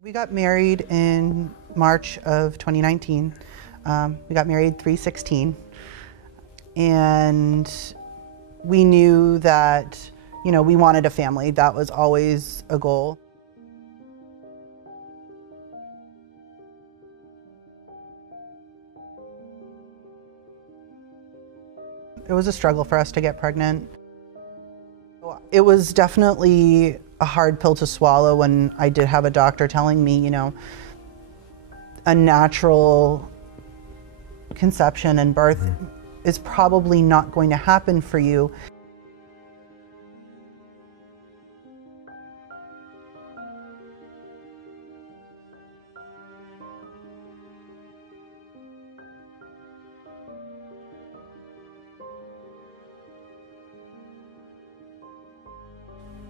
We got married in March of 2019. We got married 3/16, and we knew that, we wanted a family. That was always a goal. It was a struggle for us to get pregnant. It was definitely a hard pill to swallow when I did have a doctor telling me, a natural conception and birth is probably not going to happen for you.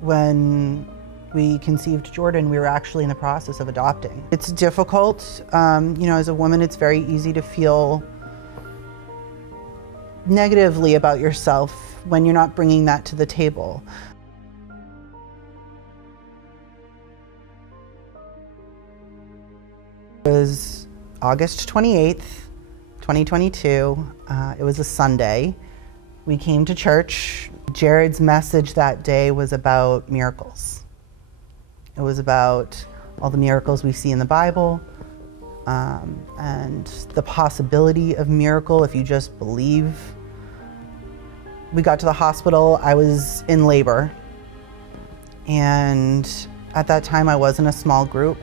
When we conceived Jordan, we were actually in the process of adopting. It's difficult. As a woman, it's very easy to feel negatively about yourself when you're not bringing that to the table. It was August 28th, 2022. It was a Sunday. We came to church. Jared's message that day was about miracles. It was about all the miracles we see in the Bible, and the possibility of miracle if you just believe. We got to the hospital. I was in labor, and at that time I was in a small group,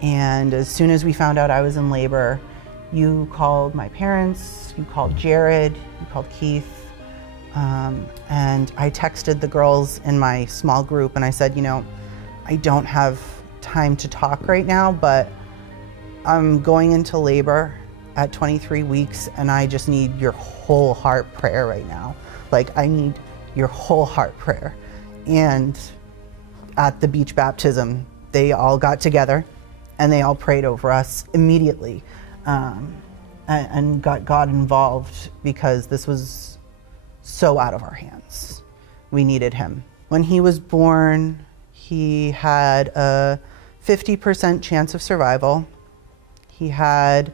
and as soon as we found out I was in labor, you called my parents, you called Jared, you called Keith, and I texted the girls in my small group and I said, I don't have time to talk right now, but I'm going into labor at 23 weeks and I just need your whole heart prayer right now. I need your whole heart prayer. And at the beach baptism, they all got together and they all prayed over us immediately, and got God involved because this was so out of our hands. We needed him. When he was born, he had a 50% chance of survival. He had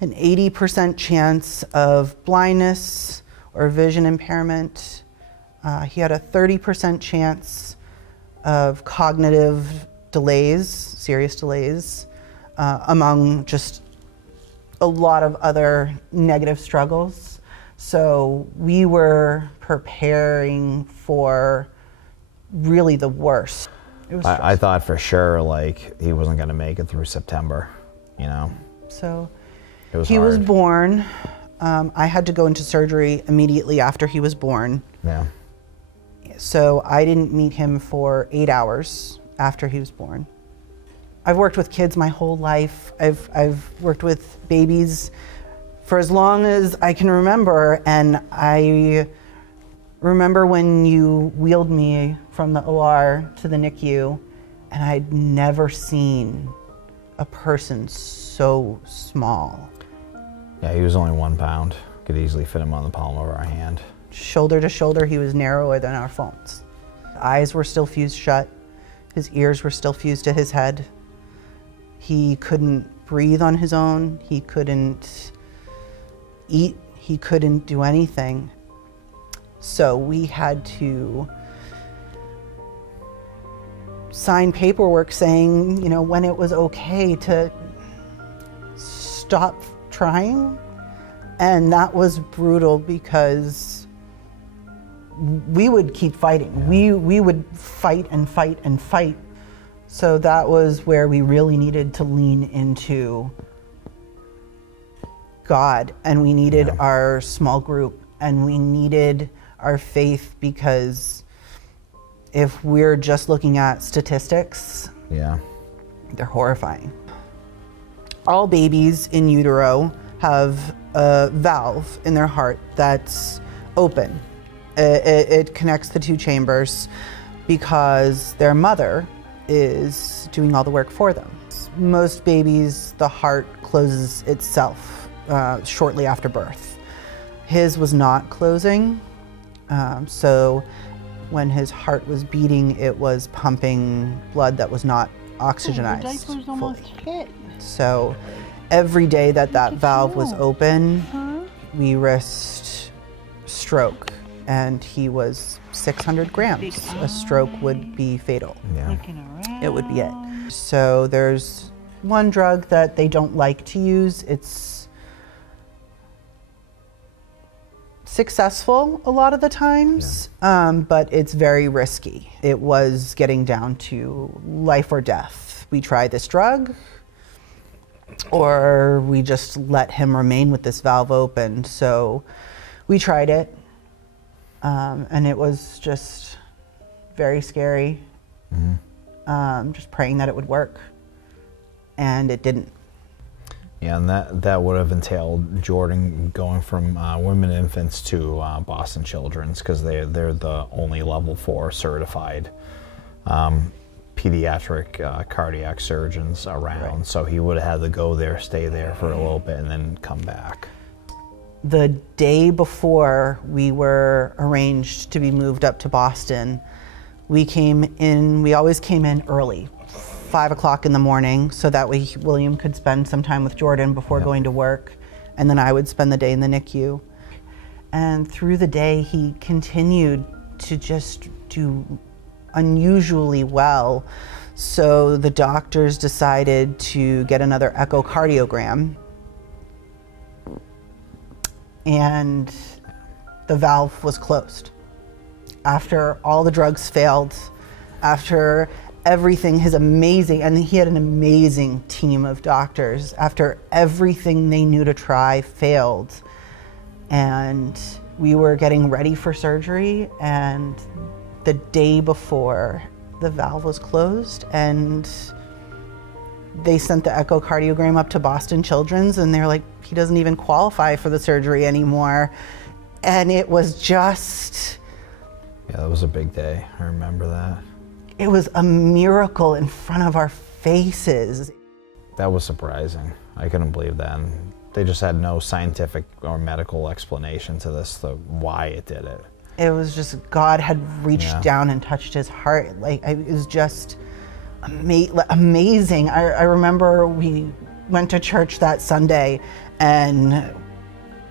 an 80% chance of blindness or vision impairment. He had a 30% chance of cognitive delays, serious delays, among just a lot of other negative struggles. So we were preparing for really the worst. It was I thought for sure he wasn't going to make it through September, So it was he hard. was born. I had to go into surgery immediately after he was born. Yeah. So I didn't meet him for 8 hours after he was born. I've worked with kids my whole life. I've worked with babies for as long as I can remember, and I remember when you wheeled me from the OR to the NICU, and I'd never seen a person so small. Yeah, he was only 1 pound. Could easily fit him on the palm of our hand. Shoulder to shoulder, he was narrower than our phones. His eyes were still fused shut. His ears were still fused to his head. He couldn't breathe on his own. He couldn't eat. He couldn't do anything. So we had to sign paperwork saying, when it was okay to stop trying. And that was brutal because we would keep fighting. Yeah. We would fight and fight and fight. So that was where we really needed to lean into God, and we needed our small group, and we needed our faith, because if we're just looking at statistics, they're horrifying. All babies in utero have a valve in their heart that's open. It connects the two chambers because their mother is doing all the work for them. Most babies, the heart closes itself shortly after birth. His was not closing, so when his heart was beating, it was pumping blood that was not oxygenized The diaper's almost fully. fit. So every day that that at valve you. was open, Huh? we risked stroke, and he was 600 grams. A stroke would be fatal. Yeah. Looking around. It would be it. So there's one drug that they don't like to use. It's successful a lot of the times, but it's very risky. It was getting down to life or death. We try this drug, or we just let him remain with this valve open. So we tried it, and it was just very scary. Just praying that it would work, and it didn't. Yeah, and that would have entailed Jordan going from women infants to Boston Children's, because they're the only level 4 certified pediatric cardiac surgeons around. Right. So he would have had to go there, stay there for a little bit, and then come back. The day before we were arranged to be moved up to Boston, we always came in early, 5 o'clock in the morning, so that way William could spend some time with Jordan before going to work, and then I would spend the day in the NICU. And through the day, he continued to just do unusually well. So the doctors decided to get another echocardiogram, and the valve was closed. After all the drugs failed, after everything, his amazing, and he had an amazing team of doctors, after everything they knew to try failed, and we were getting ready for surgery, and the day before, the valve was closed, and they sent the echocardiogram up to Boston Children's, and they're like, he doesn't even qualify for the surgery anymore. And it was just... Yeah, that was a big day. I remember that. It was a miracle in front of our faces. That was surprising. I couldn't believe that. And they just had no scientific or medical explanation to this, why it did it. It was just, God had reached down and touched his heart. Like, it was just amazing. I remember we went to church that Sunday, and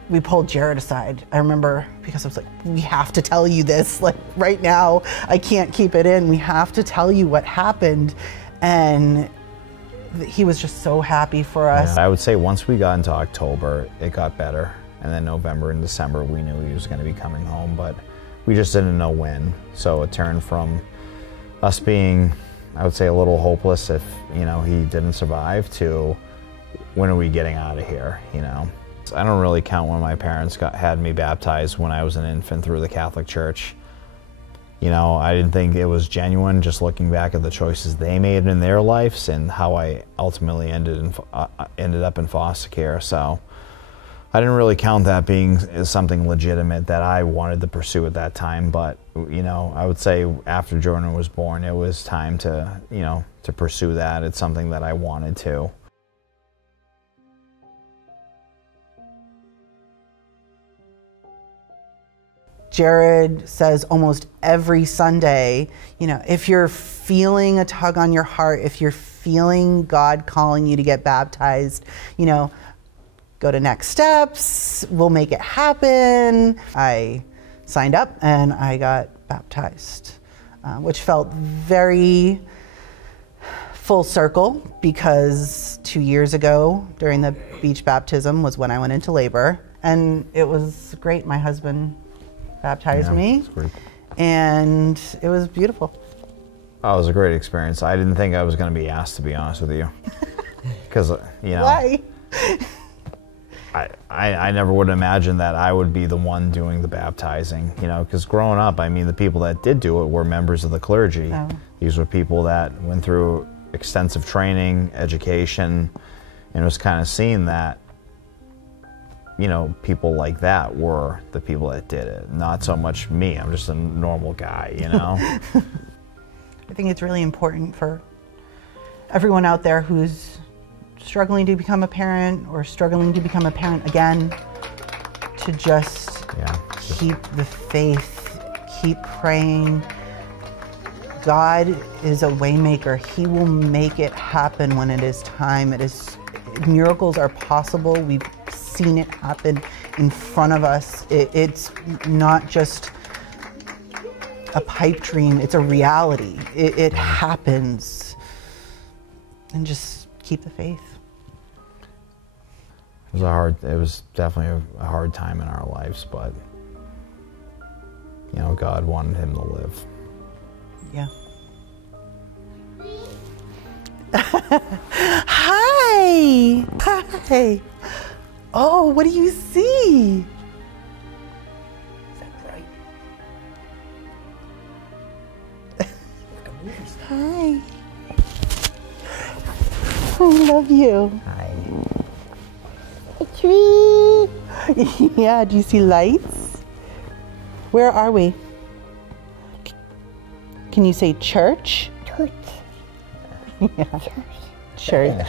we pulled Jared aside. I remember, because I was like, we have to tell you this, like right now. I can't keep it in. We have to tell you what happened. And he was just so happy for us. Yeah, I would say once we got into October, it got better. And then November and December, we knew he was going to be coming home, but we just didn't know when. So it turned from us being, I would say, a little hopeless if, he didn't survive, to when are we getting out of here, I don't really count when my parents had me baptized when I was an infant through the Catholic Church. I didn't think it was genuine, just looking back at the choices they made in their lives and how I ultimately ended up in foster care. So I didn't really count that being something legitimate that I wanted to pursue at that time. But, I would say after Jordan was born, it was time to, to pursue that. It's something that I wanted to. Jared says almost every Sunday, if you're feeling a tug on your heart, if you're feeling God calling you to get baptized, go to Next Steps, we'll make it happen. I signed up and I got baptized, which felt very full circle, because 2 years ago during the beach baptism was when I went into labor, and it was great. My husband baptized me, and it was beautiful. Oh, it was a great experience. I didn't think I was going to be asked, to be honest with you, because Why? I never would imagine that I would be the one doing the baptizing, because growing up, the people that did do it were members of the clergy. Oh. These were people that went through extensive training, education, and it was kind of seeing that people like that were the people that did it, not so much me. I'm just a normal guy, I think it's really important for everyone out there who's struggling to become a parent or struggling to become a parent again, to just keep the faith, keep praying, God is a waymaker. He will make it happen when it is time. Miracles are possible. We've seen it happen in front of us. It's not just a pipe dream, it's a reality. It happens. And just keep the faith. It was definitely a hard time in our lives, but you know, God wanted him to live. Yeah. Hi. Hi. Oh, what do you see? Is that bright? Hi. I love you. Hi. A tree. Yeah, do you see lights? Where are we? Can you say church? Church. Yeah. Church.